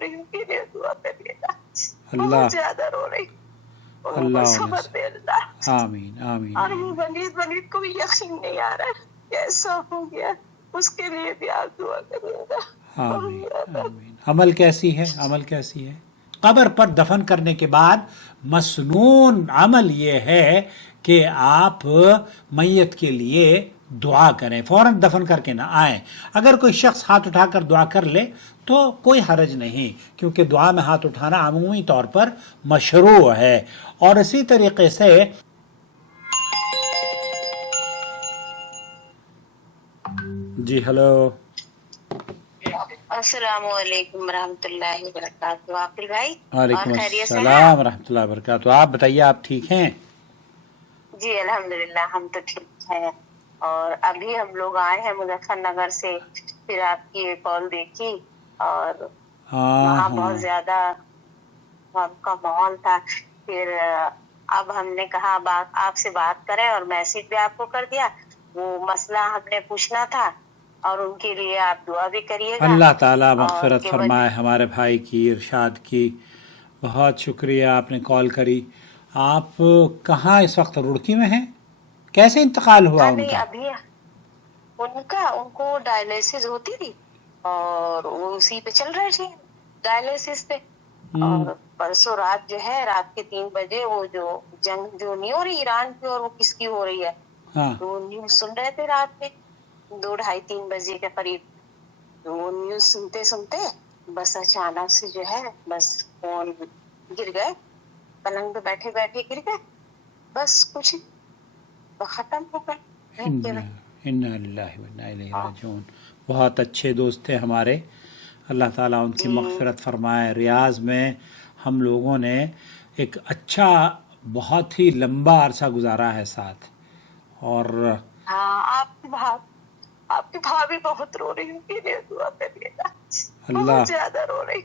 رہی ہوں، میرے لیے دعا کریے گا، اللہ بہت زیادہ رو رہی ہوں، ان کو صبر دے اللہ۔ آمین آمین اور وہ ولید کو بھی یقین نہیں آ رہا ہے کہ ایسا ہو گیا، اس کے لیے بھی آپ دعا کریے گا۔ آمین آمین۔ عمل کیسی ہے؟ عمل کیسی ہے؟ قبر پر دفن کرنے کے بعد مسنون عمل یہ ہے کہ آپ میت کے لیے دعا کریں، فوراً دفن کر کے نہ آئیں۔ اگر کوئی شخص ہاتھ اٹھا کر دعا کر لے تو کوئی حرج نہیں، کیونکہ دعا میں ہاتھ اٹھانا عمومی طور پر مشروع ہے۔ اور اسی طریقے سے جی ہلو، السلام علیکم ورحمۃ اللہ وبرکاتہ، عاقل بھائی، وعلیکم اور خیریت سے ہیں؟ السلام ورحمۃ اللہ وبرکاتہ۔ آپ بتائیے، آپ ٹھیک ہیں؟ جی الحمدللہ ہم تو ٹھیک ہیں، اور ابھی ہم لوگ آئے ہیں مظفر نگر سے، پھر آپ کی کال دیکھی اور وہاں بہت زیادہ غم کا ماحول تھا، پھر اب ہم نے کہا آپ سے بات کریں، اور میسج بھی آپ کو کر دیا، وہ مسئلہ ہم نے پوچھنا تھا اور ان کے لیے آپ دعا بھی کریے گا۔ اللہ تعالیٰ اور مغفرت فرمائے ہمارے بھائی کی، ارشاد کی۔ بہت شکریہ آپ نے کال کری۔ آپ کہاں اس وقت؟ رڑکی میں ہیں؟ کیسے انتقال ہوا ان نہیں، کا؟ ابھی ان کو ڈائلیسس ہوتی تھی اور وہ اسی پہ چل رہے تھے، ڈائلیسس پہ، اور پرسوں رات جو ہے، رات کے 3 بجے وہ جو جنگ جو نہیں ہو رہی ایران کی اور وہ کس کی ہو رہی ہے، ہاں تو نیوز سن رہے تھے رات میں 2 ڈھائی 3 بجے کے قریب، تو وہ نیوز سنتے سنتے بس اچانک سے جو ہے بس فون گر گئے، پلنگ پہ بیٹھے بیٹھے گر گئے، بس کچھ ختم ہو گئے۔ انا للہ و انا الیہ راجعون۔ بہت اچھے دوست تھے ہمارے، اللہ تعالیٰ ان کی مغفرت فرمائے۔ ریاض میں ہم لوگوں نے ایک اچھا بہت ہی لمبا عرصہ گزارا ہے ساتھ، اور ہاں، آپ کی بھابھی بہت رو رہی ہوں، میرے لیے دعا کریے گا، بہت زیادہ رو رہی،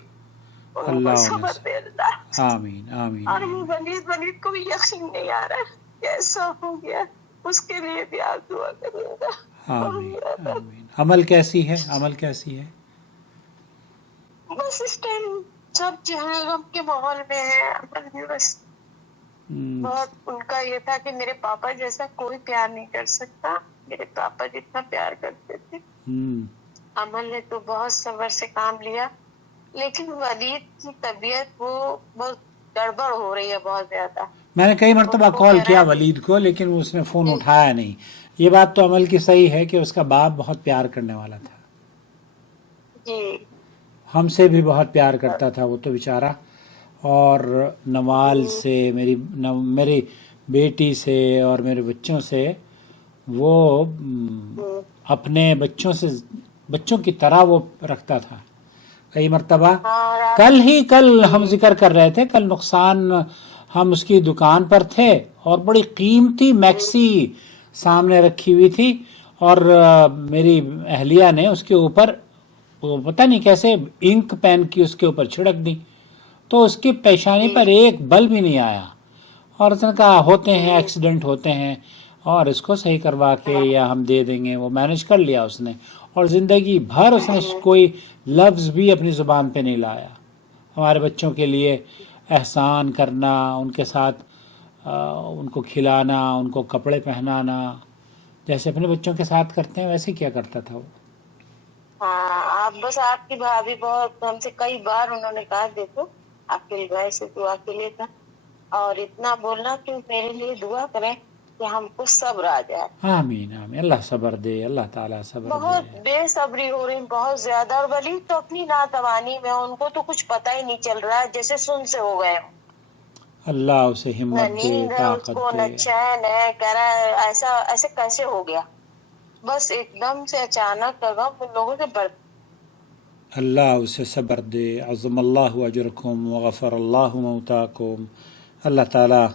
ان کو صبر دے اللہ۔ آمین آمین اور وہ ولید کو بھی یقین نہیں آ رہا ہے کہ ایسا ہو گیا، اس کے لیے بھی آپ دعا کریے گا۔ آمین آمین۔ عمل کیسی ہے؟ عمل کیسی ہے؟ بس اس ٹائم سب جو ہے غم کے ماحول میں ہے، عمل بھی بس بہت، ان کا یہ تھا کہ میرے پاپا جیسا کوئی پیار نہیں کر سکتا، میرے پاپا جتنا پیار کرتے تھے۔ عمل نے تو بہت صبر سے کام لیا، لیکن ولید کی طبیعت وہ بہت گڑبڑ ہو رہی ہے بہت زیادہ۔ میں نے کئی مرتبہ کال کیا ولید کو، لیکن اس نے فون اٹھایا نہیں۔ یہ بات تو عمل کی صحیح ہے کہ اس کا باپ بہت پیار کرنے والا تھا، جی، ہم سے بھی بہت پیار کرتا تھا وہ تو بیچارہ، اور نوال سے، میری بیٹی سے اور میرے بچوں سے وہ اپنے بچوں کی طرح وہ رکھتا تھا۔ کئی مرتبہ کل ہم ذکر کر رہے تھے، کل نقصان ہم اس کی دکان پر تھے اور بڑی قیمتی میکسی سامنے رکھی ہوئی تھی، اور میری اہلیہ نے اس کے اوپر وہ پتہ نہیں کیسے انک پین کی اس کے اوپر چھڑک دی، تو اس کی پیشانی پر ایک بل بھی نہیں آیا، اور اس نے کہا ہوتے ہیں ایکسیڈنٹ ہوتے ہیں، اور اس کو صحیح کروا کے یا ہم دے دیں گے۔ وہ مینج کر لیا اس نے، اور زندگی بھر اس نے کوئی لفظ بھی اپنی زبان پہ نہیں لایا۔ ہمارے بچوں کے لیے احسان کرنا، ان کے ساتھ ان کو کھلانا، ان کو کپڑے پہنانا، جیسے اپنے بچوں کے ساتھ کرتے ہیں ویسے کیا کرتا تھا وہ۔ ہاں، آپ کی بھابھی بہت ہم سے کئی بار انہوں نے کہا دیکھو آپ کے بھائی سے دعا کے لیے تھا، اور اتنا بولنا کہ میرے لیے دعا کریں کہ ہم کو صبر آ جائے۔ آمین آمین، اللہ صبر دے، اللہ تعالیٰ صبر دے۔ بہت بے صبری ہو رہی بہت زیادہ، اور ولید تو اپنی ناتوانی میں، ان کو تو کچھ پتہ ہی نہیں چل رہا ہے، جیسے سن سے ہو گئے، اللہ اسے نہ ہمت دے، نیند ہے اس طاقت کو، نہ دے۔ چین ہے، کہہ رہا ہے ایسے کیسے ہو گیا، بس ایک دم سے اچانک غم ان لوگوں سے بڑھ۔ اللہ اسے صبر دے، عظم اللہ اجرکم وغفر اللہ موتاکم۔ اللہ تعالیٰ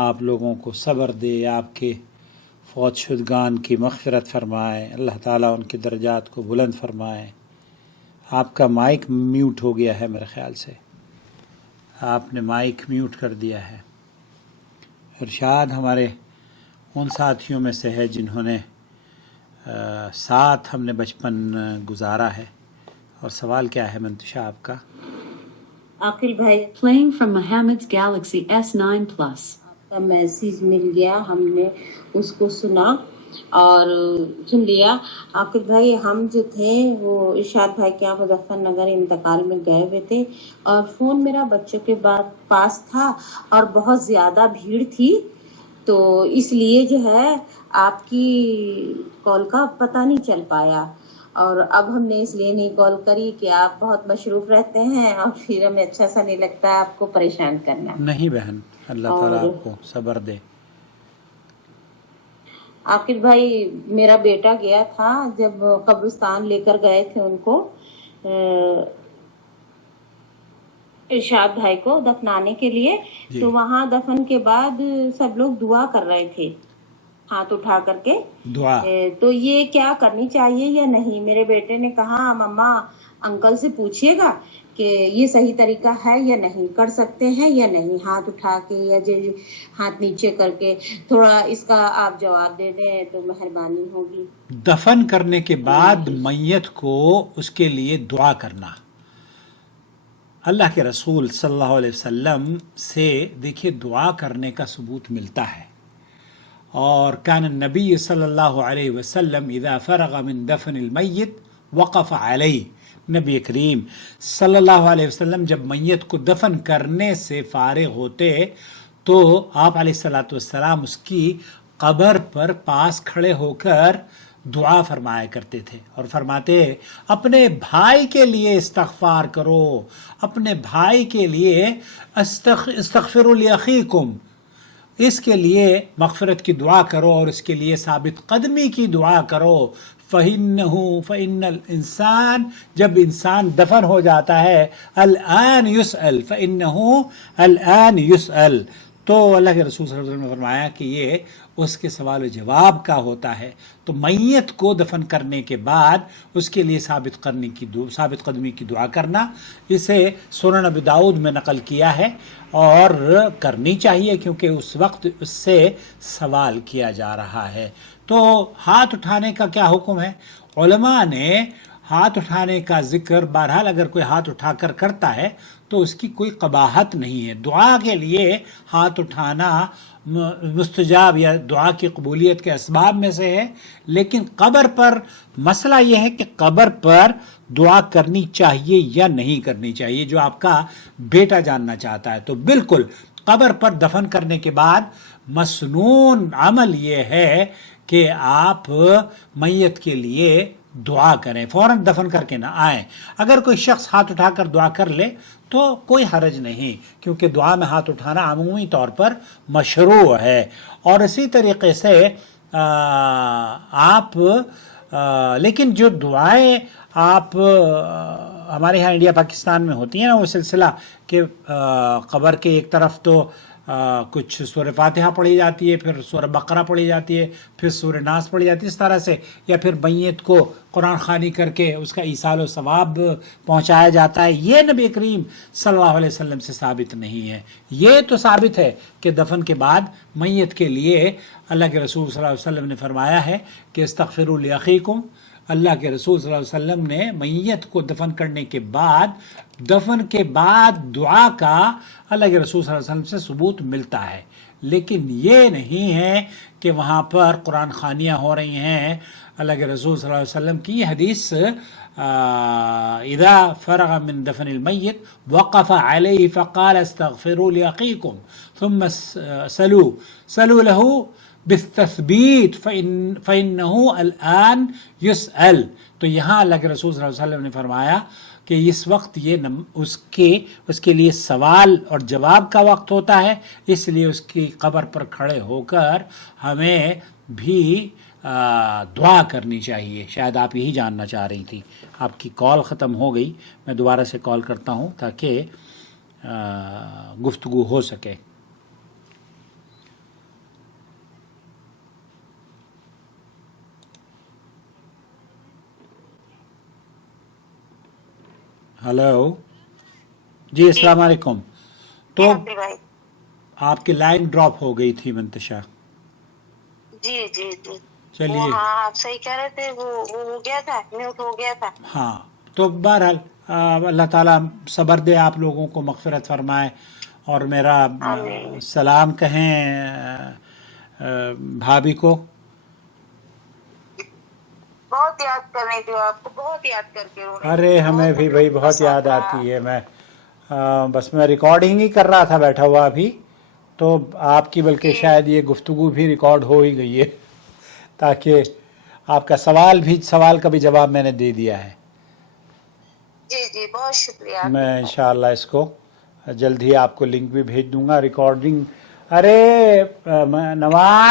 آپ لوگوں کو صبر دے، آپ کے فوت شدگان کی مغفرت فرمائے، اللہ تعالیٰ ان کے درجات کو بلند فرمائے۔ آپ کا مائک میوٹ ہو گیا ہے میرے خیال سے، آپ نے مائک میوٹ کر دیا ہے۔ ارشاد ہمارے ان ساتھیوں میں سے ہے جنہوں نے ساتھ ہم نے بچپن گزارا ہے۔ اور سوال کیا ہے منتشا آپ کا؟ عاقل بھائی Playing from Mohammed's Galaxy S9 Plus. کا میسیج مل گیا, ہم نے اس کو سنا اور سن لیا. عاقل بھائی ہم جو تھے وہ ارشاد بھائی کے یہاں مظفر نگر انتقال میں گئے ہوئے تھے اور فون میرا بچوں کے پاس تھا اور بہت زیادہ بھیڑ تھی, تو اس لیے جو ہے آپ کی کال کا پتہ نہیں چل پایا, اور اب ہم نے اس لیے نہیں کال کری کہ آپ بہت مصروف رہتے ہیں اور پھر ہمیں اچھا سا نہیں لگتا ہے آپ کو پریشان کرنا. نہیں بہن, اللہ تعالیٰ آپ کو صبر دے. عاقل بھائی میرا بیٹا گیا تھا جب قبرستان لے کر گئے تھے ان کو ارشاد بھائی کو دفنانے کے لیے, تو وہاں دفن کے بعد سب لوگ دعا کر رہے تھے ہاتھ اٹھا کر کے دعا, تو یہ کیا کرنی چاہیے یا نہیں؟ میرے بیٹے نے کہا مما انکل سے پوچھئے گا کہ یہ صحیح طریقہ ہے یا نہیں, کر سکتے ہیں یا نہیں, ہاتھ اٹھا کے یا ہاتھ نیچے کر کے, تھوڑا اس کا آپ جواب دے دیں تو مہربانی ہوگی. دفن کرنے کے بعد میت کو اس کے لیے دعا کرنا, اللہ کے رسول صلی اللہ علیہ وسلم سے دیکھیے دعا کرنے کا ثبوت ملتا ہے. اور کان النبی صلی اللہ علیہ وسلم اذا فرغ من دفن المیت وقف علیہ, نبی کریم صلی اللہ علیہ وسلم جب میت کو دفن کرنے سے فارغ ہوتے تو آپ علیہ الصلوۃ والسلام اس کی قبر پر پاس کھڑے ہو کر دعا فرمایا کرتے تھے اور فرماتے اپنے بھائی کے لیے استغفار کرو, اپنے بھائی کے لیے استغفروا لاخیکم, اس کے لیے مغفرت کی دعا کرو اور اس کے لیے ثابت قدمی کی دعا کرو. فإن الانسان, جب انسان دفن ہو جاتا ہے, الآن يسأل, فإنه الآن يسأل, تو اللہ کے رسول صلی اللہ علیہ وسلم نے فرمایا کہ یہ اس کے سوال و جواب کا ہوتا ہے. تو میت کو دفن کرنے کے بعد اس کے لیے ثابت قدمی کی دعا کرنا, اسے سنن ابی داؤد میں نقل کیا ہے اور کرنی چاہیے کیونکہ اس وقت اس سے سوال کیا جا رہا ہے. تو ہاتھ اٹھانے کا کیا حکم ہے؟ علماء نے ہاتھ اٹھانے کا ذکر بہرحال اگر کوئی ہاتھ اٹھا کر کرتا ہے تو اس کی کوئی قباحت نہیں ہے. دعا کے لیے ہاتھ اٹھانا مستجاب یا دعا کی قبولیت کے اسباب میں سے ہے, لیکن قبر پر مسئلہ یہ ہے کہ قبر پر دعا کرنی چاہیے یا نہیں کرنی چاہیے, جو آپ کا بیٹا جاننا چاہتا ہے. تو بالکل قبر پر دفن کرنے کے بعد مسنون عمل یہ ہے کہ آپ میت کے لیے دعا کریں, فوراً دفن کر کے نہ آئیں. اگر کوئی شخص ہاتھ اٹھا کر دعا کر لے تو کوئی حرج نہیں, کیونکہ دعا میں ہاتھ اٹھانا عمومی طور پر مشروع ہے. اور اسی طریقے سے آپ لیکن جو دعائیں آپ ہمارے یہاں انڈیا پاکستان میں ہوتی ہیں نا, وہ سلسلہ کہ قبر کے ایک طرف تو کچھ سورہ فاتحہ پڑھی جاتی ہے, پھر سورہ بقرہ پڑھی جاتی ہے, پھر سورہ ناس پڑھی جاتی ہے, اس طرح سے, یا پھر میت کو قرآن خوانی کر کے اس کا ایصال و ثواب پہنچایا جاتا ہے. یہ نبی کریم صلی اللہ علیہ وسلم سے ثابت نہیں ہے. یہ تو ثابت ہے کہ دفن کے بعد میت کے لیے اللہ کے رسول صلی اللہ علیہ وسلم نے فرمایا ہے کہ استغفروا لاخیکم. اللہ کے رسول صلی اللہ علیہ وسلم نے میت کو دفن کرنے کے بعد دعا کا اللہ کے رسول صلی اللہ علیہ وسلم سے ثبوت ملتا ہے, لیکن یہ نہیں ہے کہ وہاں پر قرآن خوانیاں ہو رہی ہیں. اللہ کے رسول صلی اللہ علیہ وسلم کی حدیث اذا فرغ من دفن المیت وقف علیہ فقال استغفروا لاخیکم ثم سلوا له بالتثبیت فإنه الآن يسأل. تو یہاں اللہ کے رسول صلی اللہ علیہ وسلم نے فرمایا کہ اس وقت یہ اس کے لیے سوال اور جواب کا وقت ہوتا ہے, اس لیے اس کی قبر پر کھڑے ہو کر ہمیں بھی دعا کرنی چاہیے. شاید آپ یہی جاننا چاہ رہی تھی. آپ کی کال ختم ہو گئی, میں دوبارہ سے کال کرتا ہوں تاکہ گفتگو ہو سکے. ہلو جی, السلام علیکم. تو آپ کی لائن ڈراپ ہو گئی تھی منتشا. جی جی جی چلیے, ہاں آپ صحیح کہہ رہے تھے, وہ ہو گیا تھا, میوٹ ہو گیا تھا. ہاں تو بہرحال اللہ تعالیٰ صبر دے آپ لوگوں کو, مغفرت فرمائے, اور میرا آمین. سلام کہیں بھابھی کو. بہت یاد کر رہی تھی وہ آپ کو, بہت یاد کر کے رو رہی ارے تھی. ہمیں بھی بھائی بہت یاد آتی ہے. میں بس میں ریکارڈنگ ہی کر رہا تھا بیٹھا ہوا ابھی, تو آپ کی بلکہ شاید یہ گفتگو بھی ریکارڈ ہو ہی گئی ہے, تاکہ آپ کا سوال کا بھی جواب میں نے دے دیا ہے. جی جی بہت شکریہ. میں انشاءاللہ اس کو جلد ہی آپ کو لنک بھی بھیج دوں گا ریکارڈنگ. ارے نواز